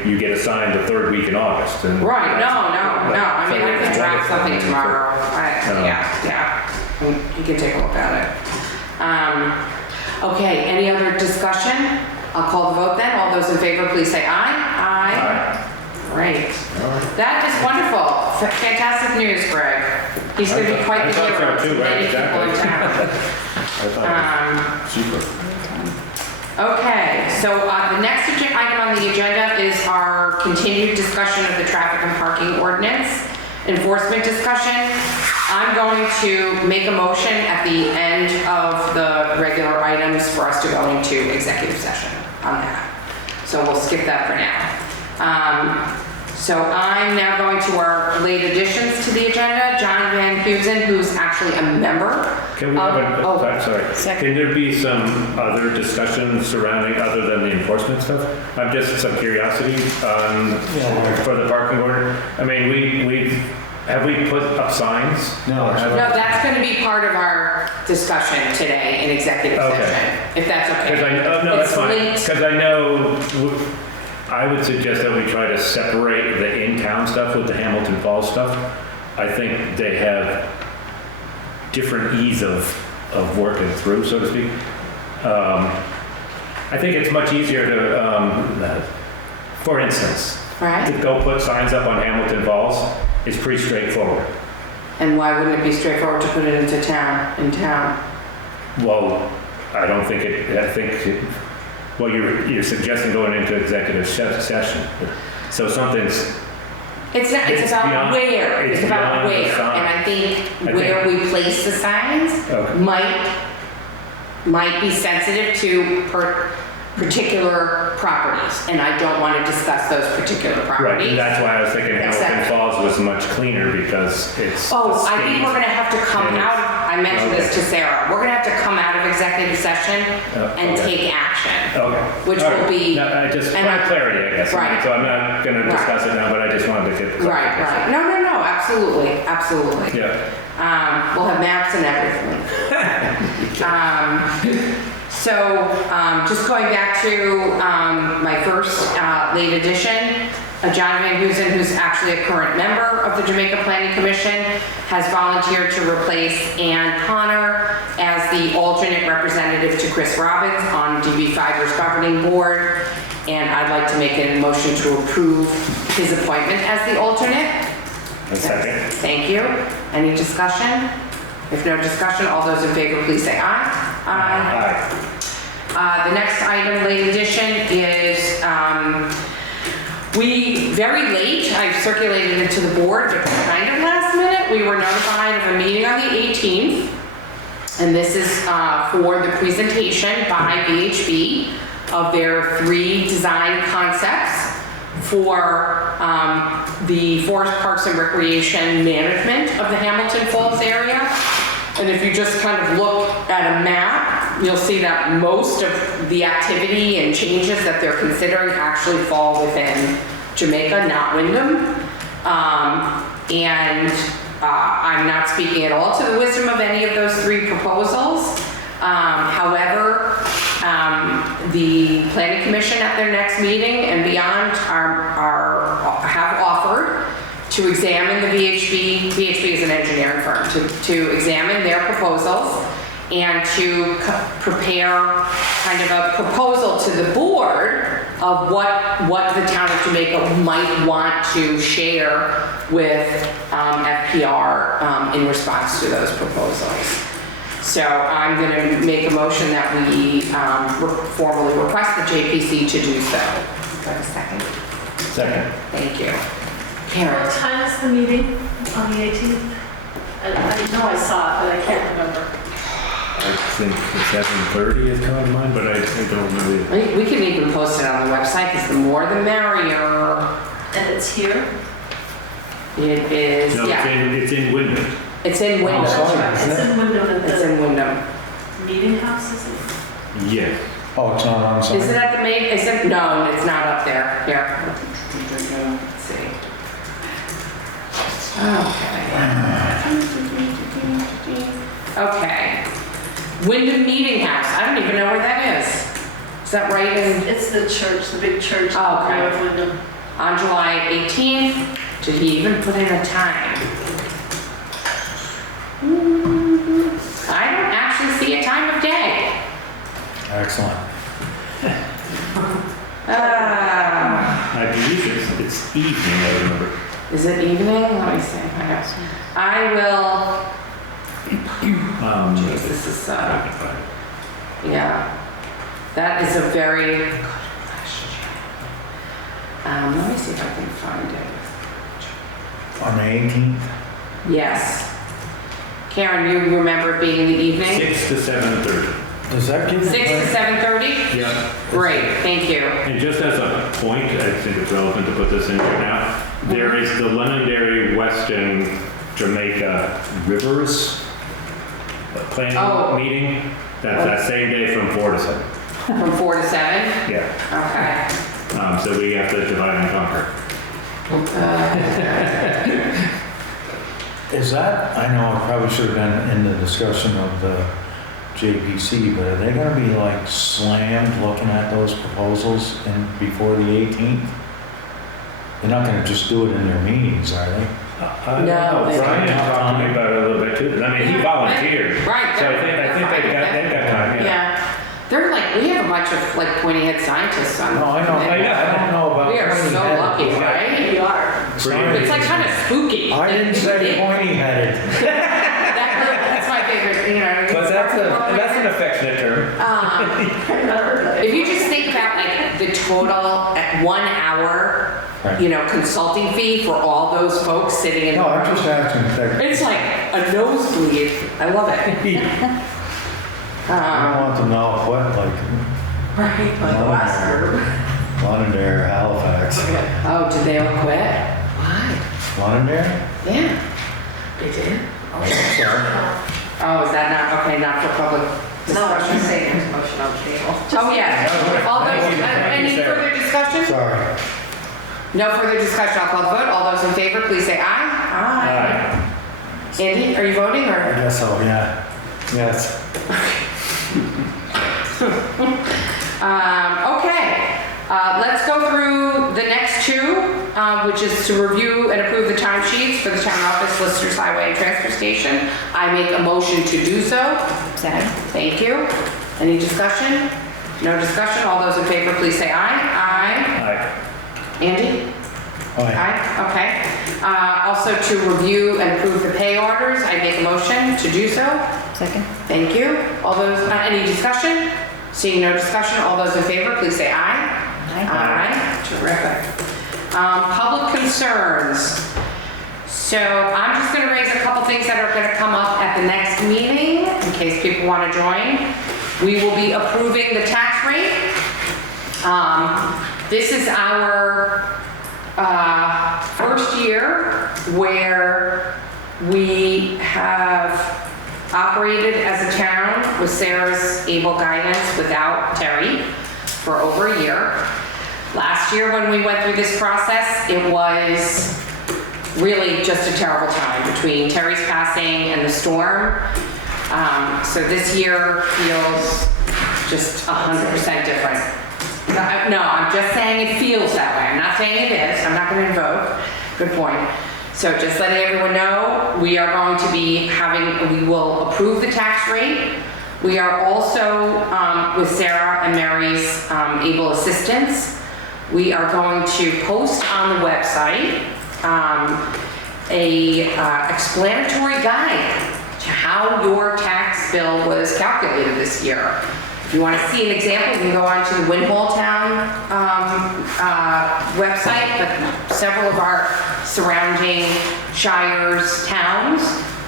you get assigned the 3rd week in August. and- Right, no. I mean, I could draft something tomorrow. Yeah. You can take a look at it. Okay, any other discussion? I'll call the vote then. All those in favor, please say aye. Aye. Great. That is wonderful. Fantastic news, Greg. He's going to be quite the I thought so hero too, to right, many people in exactly. town. I thought it was super. Okay, so the next item on the agenda is our continued discussion of the traffic and parking ordinance, enforcement discussion. I'm going to make a motion at the end of the regular items for us to go into executive session on that. So we'll skip that for now. So I'm now going to our late additions to the agenda. Jonathan Husen, who's actually a member. Can we have sorry. Second. Can there be some other discussion surrounding other than the enforcement stuff? I'm just some curiosity for the parking order. I mean, have we put up signs? No. No, that's going to be part of our discussion today in executive Okay. session, if that's okay. No, that's It's fine. linked- Because I know, I would suggest that we try to separate the in-town stuff with the Hamilton Falls stuff. I think they have different ease of working through, so to speak. I think it's much easier to, for instance, Right? to go put signs up on Hamilton Falls is pretty straightforward. And why wouldn't it be straightforward to put it in town? Well, I don't think well, you're suggesting going into executive session. So something's, It's not, it's It's about beyond- where, it's it's about beyond the where. sign. And I think I where think- we place the signs Okay. might be sensitive to particular properties. And I don't want to discuss those particular right, properties. and that's why I was thinking Hamilton Exactly. Falls was much cleaner because it's. Oh, the I think state. we're gonna have to come And out, it's- I mentioned this to Sarah, we're gonna have to come out of executive session and okay. take action. Okay. Which All will right. be- No, I just, and for I- clarity, I guess. Right. So I'm not gonna discuss it now, but I just wanted to get. Right. No, absolutely. Yeah. We'll have maps and everything. So, just going back to my first late addition, John Van Husen, who's actually a current member of the Jamaica Planning Commission, has volunteered to replace Ann Connor as the alternate representative to Chris Robbins on DB Fiber's governing board. And I'd like to make a motion to approve his appointment as the alternate. A second. Thank you. Any discussion? If no discussion, all those in favor, please say aye. Aye. The next item, late addition, is we, very late, I circulated it to the board, but kind of last minute, we were notified of a meeting on the 18th. And this is for the presentation by VHB of their 3 design concepts for the Forest Parks and Recreation management of the Hamilton Falls area. And if you just kind of look at a map, you'll see that most of the activity and changes that they're considering actually fall within Jamaica, not Wyndham. I'm not speaking at all to the wisdom of any of those 3 proposals. However, the Planning Commission at their next meeting and beyond have offered to examine the VHB is an engineering firm, to examine their proposals and to prepare kind of a proposal to the board of what the town of Jamaica might want to share with FPR in response to those proposals. So I'm going to make a motion that we formally request the JPC to do so. Do I have a second? Second. Thank you. What Karen? time is the meeting on the 18th? I know I saw it, but I can't remember. I think 7:30 is coming to mind, but I don't really. We can even post it on the website because the more the merrier. And it's here? It is, No, yeah. it's in Wyndham. It's in Wyndham. That's right, it's in Wyndham at It's in the Wyndham. meeting house, is it? Yes. Oh, it's not on Is it Sunday? at the main, no, it's not up there. Here. Let's see. Okay. Wyndham Meeting House. I don't even know where that is. Is that right in, It's the church, the big church Oh, okay. of Wyndham. on July 18th? Did he even put in a time? I don't actually see a time of day. Excellent. I believe it's evening, I remember. Is it evening? Let me see. I will, geez, this is, yeah. That is a very good question. Let me see if I can find it. On the 18th? Yes. Karen, you remember it being in the evening? 6 to 7:30. Does that give? 6 to 7:30? Yeah. Great, thank you. And just as a point, I think it's relevant to put this in here now, there is the Londonderry Weston Jamaica Rivers planning Oh. meeting. That's that same day from 4 to 7. From 4 to 7? Yeah. Okay. So we have to divide and conquer. Is that, I know I probably should have been in the discussion of the JPC, but are they gonna be like slammed looking at those proposals before the 18th? They're not gonna just do it in their meetings, are they? No, they Brian don't. talked to me about it a little bit too. I mean, he volunteered. Right. So I think they've got time, yeah. Yeah. They're like, we have a bunch of like pointy head scientists on. No, I know, I don't know about. We are pointy so headed. lucky, right? We are. Sorry. It's like kind of spooky. I didn't say pointy headed. That's my favorite, you know. But that's an affectionate term. If you just think about like the total at 1 hour, Right. you know, consulting fee for all those folks sitting in the No, I'm room. just asking if they're. It's like a nosebleed. I love it. I don't want to know what, like, Right, like the last group. Londonderry or Halifax. Oh, did they all quit? Why? Londonderry? Yeah. They did? Oh, is that not, okay, not for public No, I was discussion? just saying there's a motion on the table. Oh, yes. All those, Thank you, any Sarah. further discussion? Sorry. No further discussion, I'll call the vote. All those in favor, please say aye. Andy, are you voting I or? guess so, yeah. Yes. Okay, let's go through the next two, which is to review and approve the timesheets for the town office, listers, highway, and transfer station. I make a motion to do so. Second. Thank you. Any discussion? No discussion. All those in favor, please say aye. Aye. Andy? Aye. Aye, okay. Also to review and approve the pay orders, I make a motion to do so. Second. Thank you. All those, any discussion? Seeing no discussion, all those in favor, please say aye. Aye. Terrific. Public concerns. So I'm just gonna raise a couple things that are gonna come up at the next meeting, in case people wanna join. We will be approving the tax rate. This is our first year where we have operated as a town with Sarah's able guidance without Terry for over a year. Last year when we went through this process, it was really just a terrible time between Terry's passing and the storm. So this year feels just 100% different. No, I'm just saying it feels that way. I'm not saying it is. I'm not going to invoke. Good point. So just letting everyone know, we are going to be we will approve the tax rate. We are also, with Sarah and Mary's able assistance, we are going to post on the website a explanatory guide to how your tax bill was calculated this year. If you want to see an example, you can go on to the Windhall Town website, but several of our surrounding shires, towns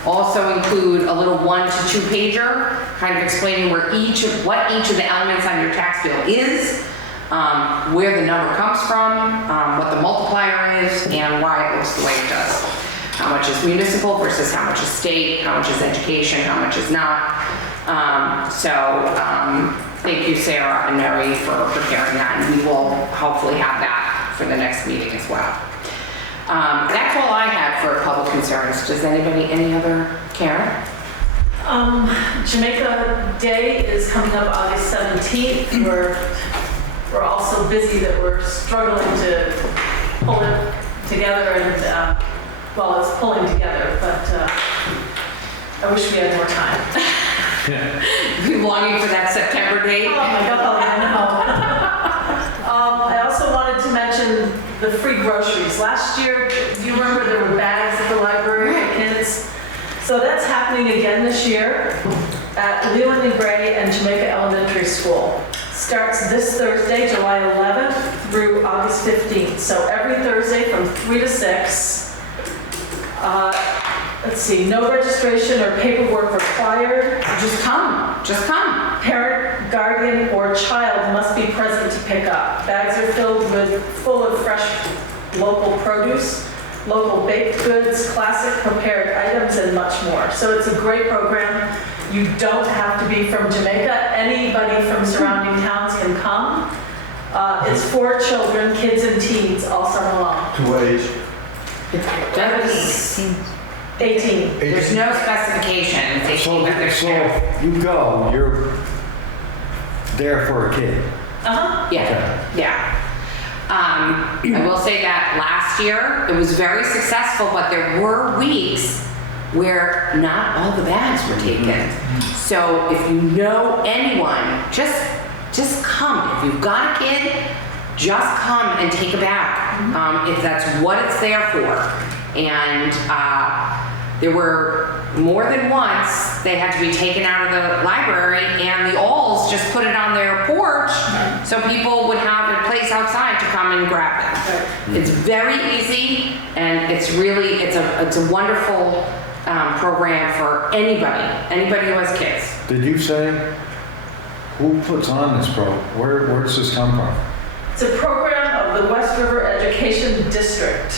also include a little 1 to 2 pager, kind of explaining what each of the elements on your tax bill is, where the number comes from, what the multiplier is, and why it looks the way it does. How much is municipal versus how much is state, how much is education, how much is not. Thank you, Sarah and Mary, for preparing that, and we will hopefully have that for the next meeting as well. That's all I had for public concerns. Does anybody, any other, Karen? Jamaica Day is coming up August 17th. We're all so busy that we're struggling to pull it together and, well, it's pulling together, but I wish we had more time. You longing for that September date? Oh my God, I know. I also wanted to mention the free groceries. Last year, do you remember there were bags at the library for kids? So that's happening again this year at Leland and Gray and Jamaica Elementary School. Starts this Thursday, July 11th through August 15th. So every Thursday from 3 to 6. Let's see, no registration or paperwork required. Just come, just come. Parent, guardian, or child must be present to pick up. Bags are full of fresh local produce. local baked goods, classic prepared items, and much more. So it's a great program. You don't have to be from Jamaica. Anybody from surrounding towns can come. It's for children, kids and teens all summer long. To what age? That was, 18. there's no specification. It's 18, So, but there's so no. you go, you're there for a kid. Uh-huh. Yeah, yeah. I will say that last year, it was very successful, but there were weeks where not all the bags were taken. So if you know anyone, just come. If you've got a kid, just come and take a bag. If that's what it's there for. And there were more than once they had to be taken out of the library, and the Alls just put it on their porch so people would have a place outside to come and grab them. It's very easy, and it's really it's a wonderful program for anybody who has kids. Did you say, who puts on this program? Where does this come from? It's a program of the West River Education District.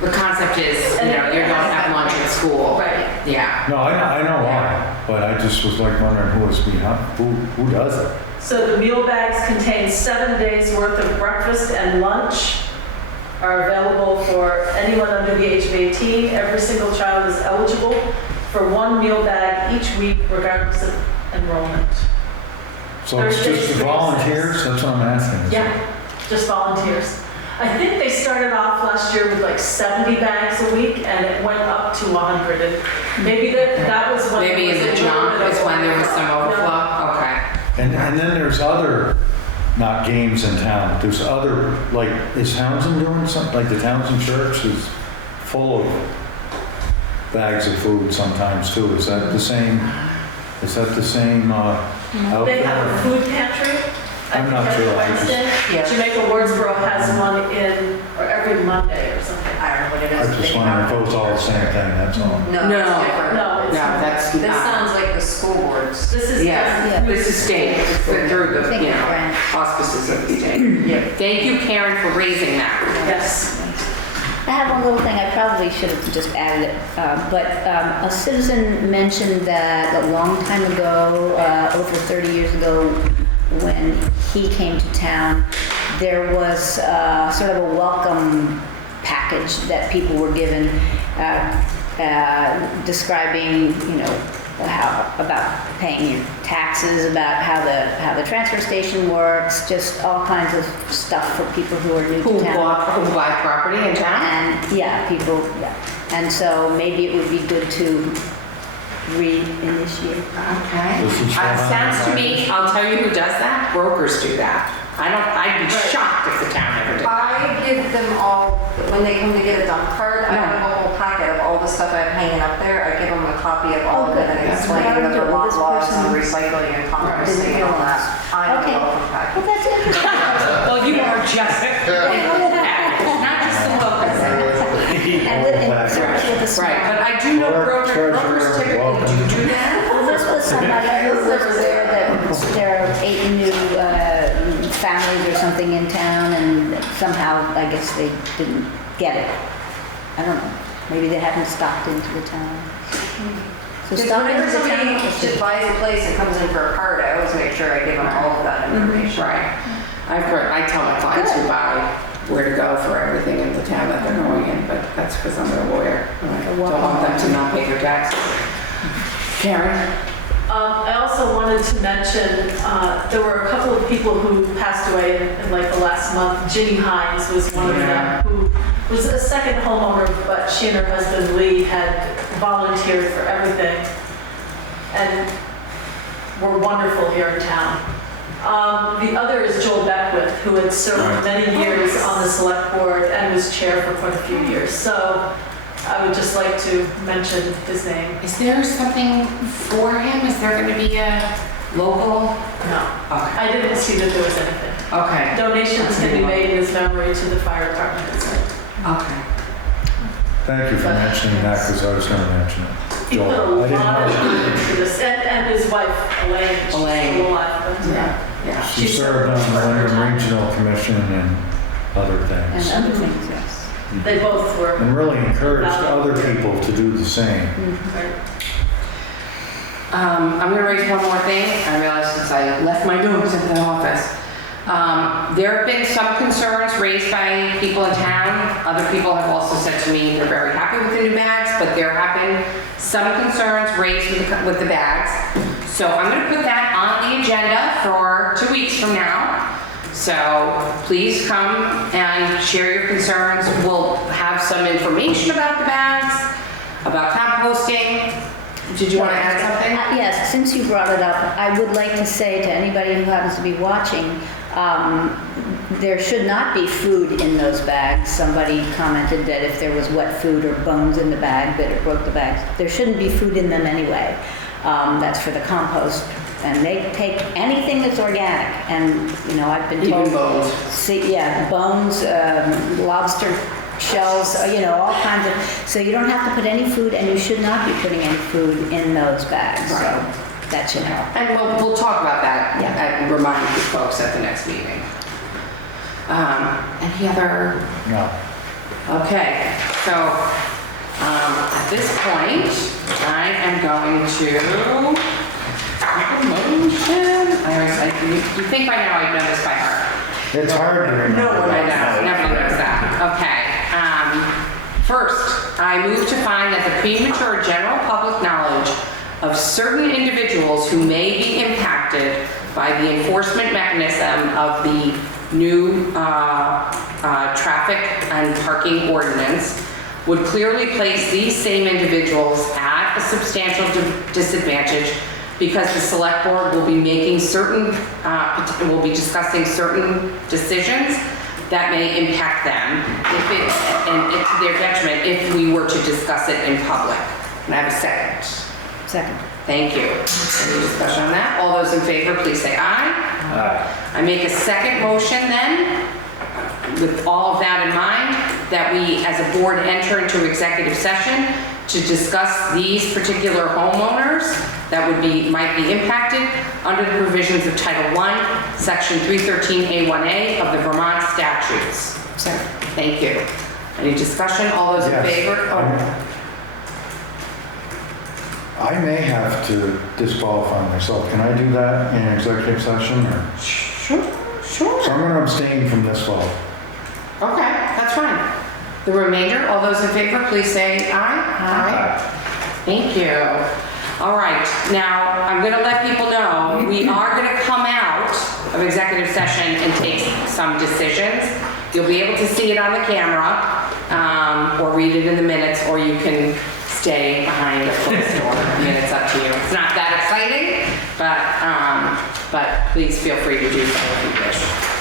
The concept is, you know, you're going to have lunch at school. Right. Yeah. No, I know why, but I just was like wondering who is behind, who does it? So the meal bags contain 7 days worth of breakfast and lunch, are available for anyone under the age of 18. Every single child is eligible for one meal bag each week, regardless of enrollment. So it's just the volunteers? That's what I'm asking. Is it- Yeah, just volunteers. I think they started off last year with like 70 bags a week, and it went up to 100. And maybe that was when Maybe there in was the a little jump bit of is when there was some overflow. overflow. Okay. And then there's other, not games in town, there's other, like, is Townsend doing something? Like the Townsend Church is full of bags of food sometimes too. Is that the same outfit? They have a food pantry. I'm not I think sure. every Wednesday. Yeah. Jamaica Wardsboro has one or every Monday or something. I don't know what it I is. was just wondering if it was all the same thing, that's all. No, No. it's different. No, it's No, not. that's This not. sounds like the school boards. This is. Yeah, this is state through the, Thank you you, know, Fran. auspices of the state. Yeah. Thank you, Karen, for raising that. Yes. I have one little thing, I probably should have just added it, but a citizen mentioned that a long time ago, over 30 years ago, when he came to town, there was sort of a welcome package that people were given, describing, you know, how about paying your taxes, about how the transfer station works, just all kinds of stuff for people who are new Who to town. buy property in town? And yeah, people, yeah. And so maybe it would be good to reinitiate. Okay. This is Sounds to me, I'll tell you who does that, brokers do that. I'd be shocked if the town ever did that. I give them all, when they come to get a dump card, I have a whole packet of all the stuff I have hanging up there. I give them a copy of all of it and That's explain what I would the do. lot This laws and person recycling and composting didn't and all realize. that. I have Okay. a welcome packet. Well, that's interesting. Well, you are just, not just the locals. And so with the small- Right, but I do know brokers typically do that. Well, this was somebody who was aware that there are 8 new families or something in town, and somehow, I guess they didn't get it. I don't know. Maybe they hadn't stopped into the town. So Because stop whenever into the somebody town. just buys a place and comes in for a card, I always make sure I give them all of that information. Right. I tell my clients who buy where to go for everything in the town that they're going in, but that's because I'm their lawyer. I don't want them to not pay their taxes. Karen? I also wanted to mention, there were a couple of people who passed away in like the last month. Ginny Hines was one of them, who was a second homeowner, but she and her husband Lee had volunteered for everything and were wonderful here in town. The other is Joel Beckwith, who had served many years on the select board and was chair for quite a few years. So I would just like to mention his name. Is there something for him? Is there going to be a local? No, Okay. I didn't see that there was anything. Okay. Donations can be made in his memory to the fire department. Okay. Thank you for mentioning that, because I was going to mention it. He put a Joel, I didn't lot of know. time into this, and his wife, Elaine. She's Elaine. still alive, but, Yeah. She served on the Wyndham Regional Commission, and other And things. other things, yes. They both were. And really encouraged other people to do the same. I'm gonna raise one more thing. I realized since I left my notes at the office. There have been some concerns raised by people in town. Other people have also said to me they're very happy with the new bags, but there have been some concerns raised with the bags. So I'm gonna put that on the agenda for 2 weeks from now. So please come and share your concerns. We'll have some information about the bags, about composting. Did you want to add something? Yes, since you brought it up, I would like to say to anybody who happens to be watching, there should not be food in those bags. Somebody commented that if there was wet food or bones in the bag, that it broke the bags. There shouldn't be food in them anyway. That's for the compost. And they take anything that's organic. And, you know, I've been told. Even bones. See, yeah, bones, lobster shells, you know, all kinds of, so you don't have to put any food, and you should not be putting any food in those bags. So that should help. And we'll talk about that Yeah. and remind you folks at the next meeting. Any other? No. Okay, so at this point, I am going to make a motion. You think by now I know this by heart. It's hard to remember. No one I know, nobody knows that. Okay. First, I move to find that the premature general public knowledge of certain individuals who may be impacted by the enforcement mechanism of the new traffic and parking ordinance would clearly place these same individuals at a substantial disadvantage, because the select board will be making certain, will be discussing certain decisions that may impact them and to their detriment if we were to discuss it in public. Can I have a second? Second. Thank you. Any discussion on that? All those in favor, please say aye. I make a second motion then, with all of that in mind, that we as a board enter into executive session to discuss these particular homeowners that might be impacted under the provisions of Title I, Section 313A1A of the Vermont statutes. Second. Thank you. Any discussion? All those in Yes. favor? I may have to disqualify myself. Can I do that in executive session? Or? Sure. So I'm going to abstain from this vote. Okay, that's fine. The remainder, all those in favor, please say aye. Aye. Thank you. All right, now I'm going to let people know we are going to come out of executive session and take some decisions. You'll be able to see it on the camera or read it in the minutes, or you can stay behind a closed door. I mean, it's up to you. It's not that exciting, but please feel free to do so if you wish.